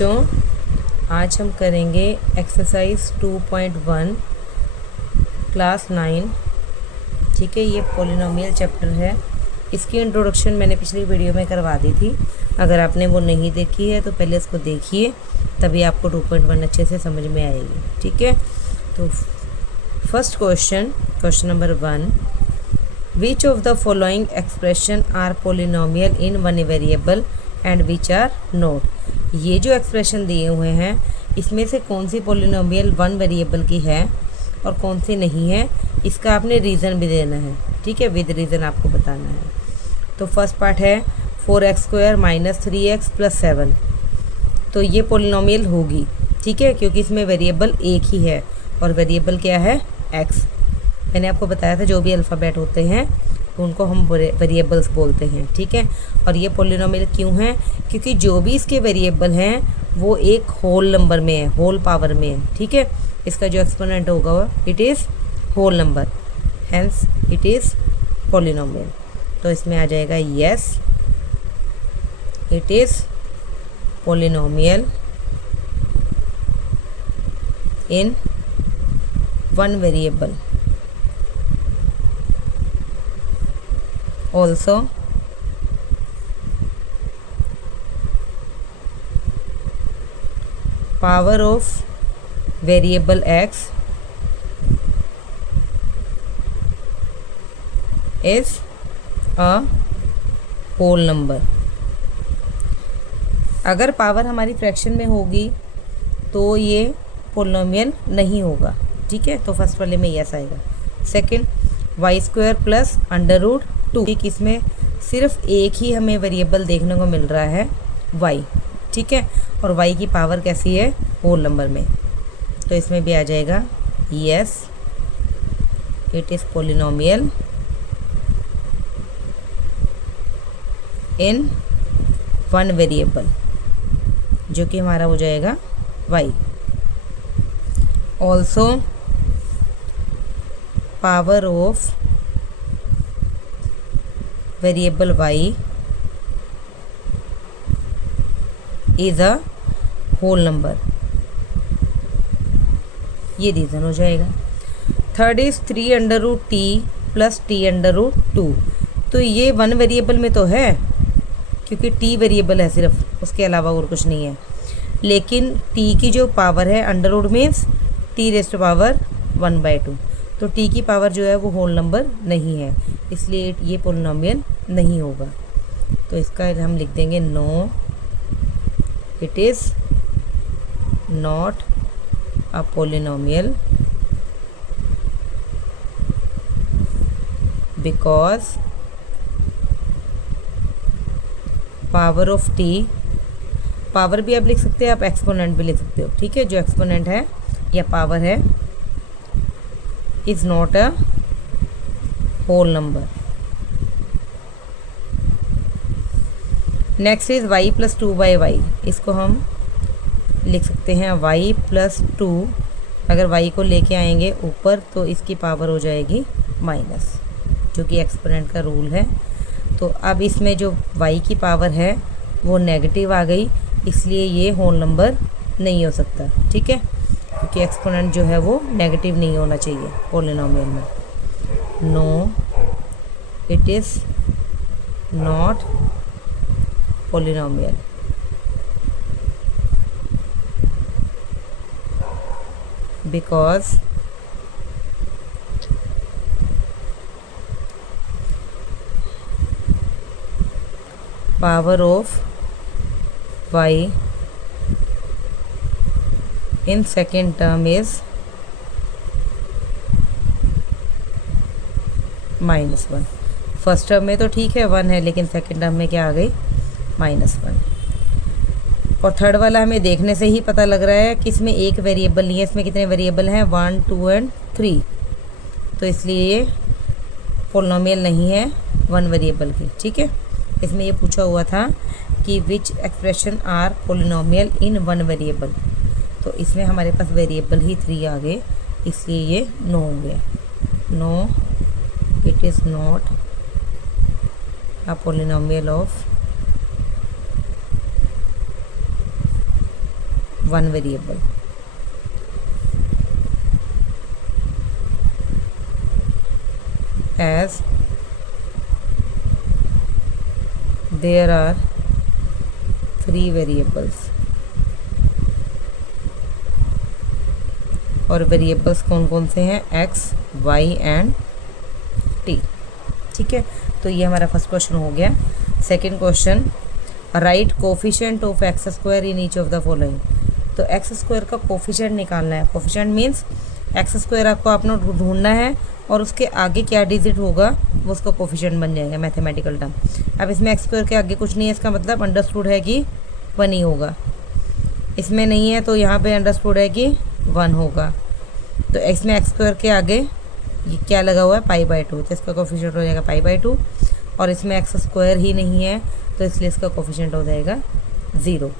बच्चों, आज हम करेंगे एक्सरसाइज 2.1 क्लास 9। ठीक है, ये पॉलिनोमियल चैप्टर है। इसकी इंट्रोडक्शन मैंने पिछली वीडियो में करवा दी थी। अगर आपने वो नहीं देखी है तो पहले इसको देखिए, तभी आपको 2.1 अच्छे से समझ में आएगी। ठीक है, तो first question number 1, which of the following expression are polynomial in one variable and which are not. ये जो एक्सप्रेशन दिए हुए हैं इसमें से कौन सी पोलिनोमियल वन वेरिएबल की है और कौन सी नहीं है, इसका आपने रीज़न भी देना है। ठीक है, विद रीज़न आपको बताना है। तो फर्स्ट पार्ट है 4x² - 3x + 7। तो ये पोलिनोमियल होगी, ठीक है, क्योंकि इसमें वेरिएबल एक ही है और वेरिएबल क्या है, x। मैंने आपको बताया था जो भी अल्फ़ाबेट होते हैं उनको हम वेरिएबल्स बोलते हैं। ठीक है, और ये पोलिनोमियल क्यों है, क्योंकि जो भी इसके वेरिएबल हैं वो एक होल नंबर में है, होल पावर में है। ठीक है, इसका जो एक्सपोनेंट होगा it is whole number, hence it is polynomial. तो इसमें आ जाएगा yes, it is polynomial in one variable. Also power of variable x is a whole number। अगर पावर हमारी फ्रैक्शन में होगी तो ये पोलिनोमियल नहीं होगा। ठीक है, तो फर्स्ट वाले में यस आएगा। Second, y² + √2। इसमें सिर्फ एक ही हमें वेरिएबल देखने को मिल रहा है, y। ठीक है, और y की पावर कैसी है, होल नंबर में। तो इसमें भी आ जाएगा yes, it is polynomial in one variable, जो कि हमारा हो जाएगा y। Also power of variable y is a whole number, ये रीज़न हो जाएगा। Third is 3√t + t√2। तो ये वन वेरिएबल में तो है क्योंकि t वेरिएबल है सिर्फ, उसके अलावा और कुछ नहीं है। लेकिन t की जो पावर है, अंडर रूट मीन्स t⁻1/2, तो t की पावर जो है वो होल नंबर नहीं है, इसलिए ये पोलिनोमियल नहीं होगा। तो इसका हम लिख देंगे no, it is not a polynomial because power of t, power भी आप लिख सकते हैं, आप एक्सपोनेंट भी लिख सकते हो। ठीक है, जो एक्सपोनेंट है या पावर है is not a whole number. Next is y + 2/y। इसको हम लिख सकते हैं y + 2। अगर y को लेके आएंगे ऊपर तो इसकी पावर हो जाएगी माइनस, जो कि एक्सपोनेंट का रूल है। तो अब इसमें जो y की पावर है वो नेगेटिव आ गई, इसलिए ये होल नंबर नहीं हो सकता। ठीक है, क्योंकि एक्सपोनेंट जो है वो नेगेटिव नहीं होना चाहिए पोलिनोमियल में। No, it is not polynomial because power of y in second term is -1। First term में तो ठीक है 1 है, लेकिन सेकेंड टर्म में क्या आ गई, -1। और थर्ड वाला हमें देखने से ही पता लग रहा है कि इसमें एक वेरिएबल नहीं है, इसमें कितने वेरिएबल हैं, 1, 2 एंड 3। तो इसलिए ये पोलिनोमियल नहीं है वन वेरिएबल की। ठीक है, इसमें ये पूछा हुआ था कि which expression are polynomial in one variable, तो इसमें हमारे पास वेरिएबल ही 3 आ गए, इसलिए ये नो हो गया। No, it is not a polynomial of one variable. as there are three variables, और वेरिएबल्स कौन कौन से हैं, x, y एंड t। ठीक है, तो ये हमारा फर्स्ट क्वेश्चन हो गया। Second question, right coefficient of x square in each of the following. तो एक्स स्क्वायर का कोफिशिएंट निकालना है। कोफिशिएंट मीन्स एक्स स्क्वायर आपको ढूंढना है और उसके आगे क्या डिजिट होगा वो उसका कोफिशिएंट बन जाएगा, मैथमेटिकल टर्म। अब इसमें एक्स स्क्वायर के आगे कुछ नहीं है, इसका मतलब अंडरस्टूड है कि 1 ही होगा। इसमें नहीं है तो यहाँ पे अंडरस्टूड है कि 1 होगा। तो इसमें एक्स स्क्वायर के आगे ये क्या लगा हुआ है, π/2, तो इसका कोफिशिएंट हो जाएगा π/2। और इसमें एक्स स्क्वायर ही नहीं है तो इसलिए इसका कोफिशिएंट हो जाएगा 0।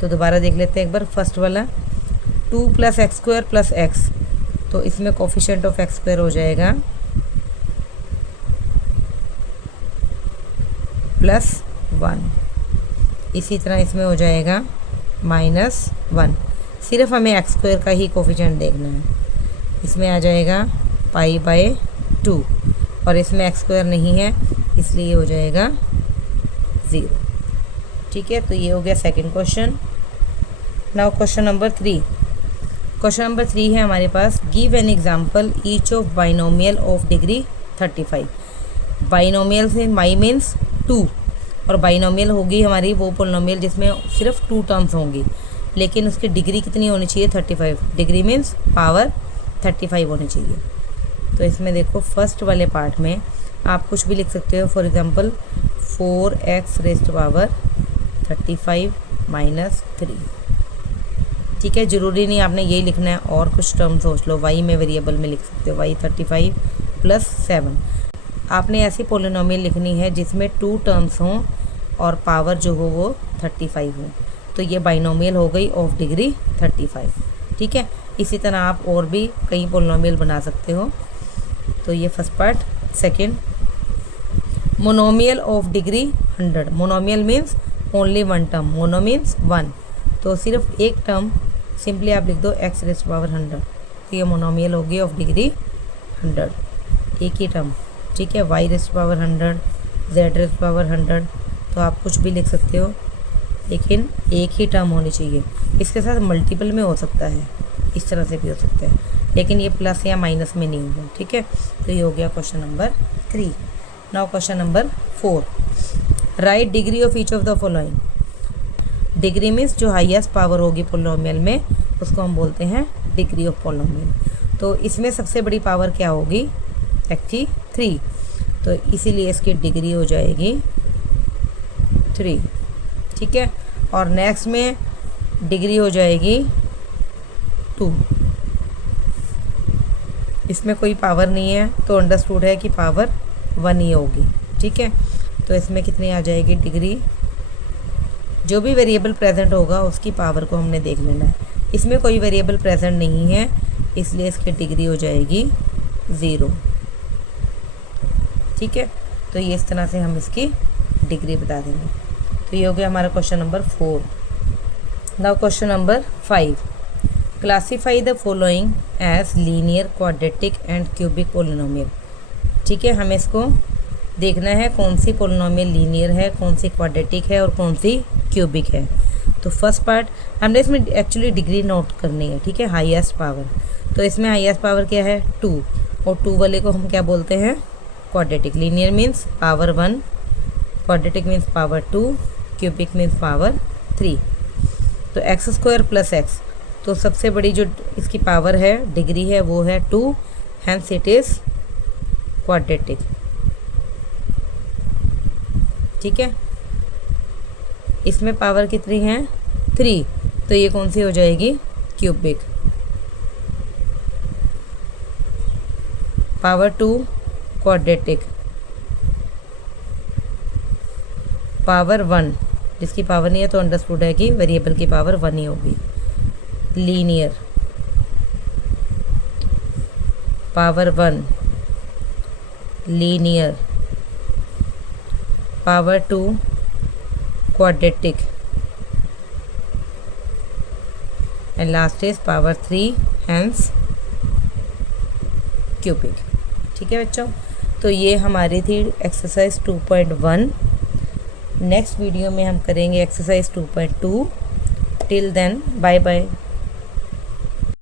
तो दोबारा देख लेते हैं एक बार। फर्स्ट वाला 2 + x² + x, तो इसमें कोफिशिएंट ऑफ एक्स स्क्वायर हो जाएगा +1। इसी तरह इसमें हो जाएगा -1। सिर्फ हमें एक्स स्क्वायर का ही कोफिशिएंट देखना है। इसमें आ जाएगा π/2 और इसमें एक्स स्क्वायर नहीं है इसलिए हो जाएगा 0। ठीक है, तो ये हो गया second question. Now question number 3। Question number 3 है हमारे पास, give an example each of binomial of degree 35। Binomial से माई मीन्स 2, और बाइनोमियल होगी हमारी वो पोलिनोमियल जिसमें सिर्फ 2 टर्म्स होंगी, लेकिन उसकी डिग्री कितनी होनी चाहिए, 35। डिग्री मीन्स पावर 35 होनी चाहिए। तो इसमें देखो फर्स्ट वाले पार्ट में आप कुछ भी लिख सकते हो। For example 4x⁻35 - 3। ठीक है, ज़रूरी नहीं आपने यही लिखना है, और कुछ टर्म सोच लो। y में वेरिएबल में लिख सकते हो, y 35 + 7। आपने ऐसी पोलिनोमियल लिखनी है जिसमें 2 टर्म्स हों और पावर जो हो वो 35 हो। तो ये बाइनोमियल हो गई ऑफ डिग्री 35। ठीक है, इसी तरह आप और भी कई पोलिनोमियल बना सकते हो। तो ये first part. Second, monomial of degree 100। Monomial means only 1 term, mono means 1, तो सिर्फ एक टर्म सिंपली आप लिख दो x⁻100। तो ये मोनोमियल होगी ऑफ डिग्री 100, एक ही टर्म। ठीक है, y⁻100, z⁻100, तो आप कुछ भी लिख सकते हो, लेकिन एक ही टर्म होनी चाहिए। इसके साथ मल्टीपल में हो सकता है, इस तरह से भी हो सकता है, लेकिन ये प्लस या माइनस में नहीं होगा। ठीक है, तो ये हो गया question number 3। Now question number 4, right degree of each of the following. Degree means जो हाईएस्ट पावर होगी पोलिनोमियल में उसको हम बोलते हैं डिग्री ऑफ पोलिनोमियल। तो इसमें सबसे बड़ी पावर क्या होगी, एक्चुअली 3, तो इसीलिए इसकी डिग्री हो जाएगी 3। ठीक है, और नेक्स्ट में डिग्री हो जाएगी 2। इसमें कोई पावर नहीं है तो अंडरस्टूड है कि पावर 1 ही होगी। ठीक है, तो इसमें कितनी आ जाएगी डिग्री, जो भी वेरिएबल प्रेजेंट होगा उसकी पावर को हमने देख लेना है। इसमें कोई वेरिएबल प्रेजेंट नहीं है इसलिए इसकी डिग्री हो जाएगी 0। ठीक है, तो ये इस तरह से हम इसकी डिग्री बता देंगे। तो ये हो गया हमारा question number 4। Now question number 5, classify the following as linear, quadratic and cubic polynomial. ठीक है, हमें इसको देखना है कौन सी पोलिनोमियल लीनियर है, कौन सी क्वाड्रेटिक है और कौन सी क्यूबिक है। तो फर्स्ट पार्ट हमने इसमें एक्चुअली डिग्री नोट करनी है। ठीक है, हाईएस्ट पावर, तो इसमें हाईएस्ट पावर क्या है 2, और 2 वाले को हम क्या बोलते हैं, quadratic. Linear means power 1, quadratic means power 2, cubic means power 3। तो x² + x, तो सबसे बड़ी जो इसकी पावर है, डिग्री है, वो है 2, हैंस इट इज़ क्वाड्रेटिक। ठीक है, इसमें पावर कितनी है 3, तो ये कौन सी हो जाएगी, क्यूबिक। पावर 2 क्वाड्रेटिक, पावर 1 जिसकी पावर नहीं है तो अंडरस्टूड है कि वेरिएबल की पावर 1 ही होगी। Linear, power 1 linear, power 2 quadratic, and last is power 3 hence cubic. ठीक है बच्चों, तो ये हमारी थी एक्सरसाइज 2.1। नेक्स्ट वीडियो में हम करेंगे exercise 2.2। Till then bye bye.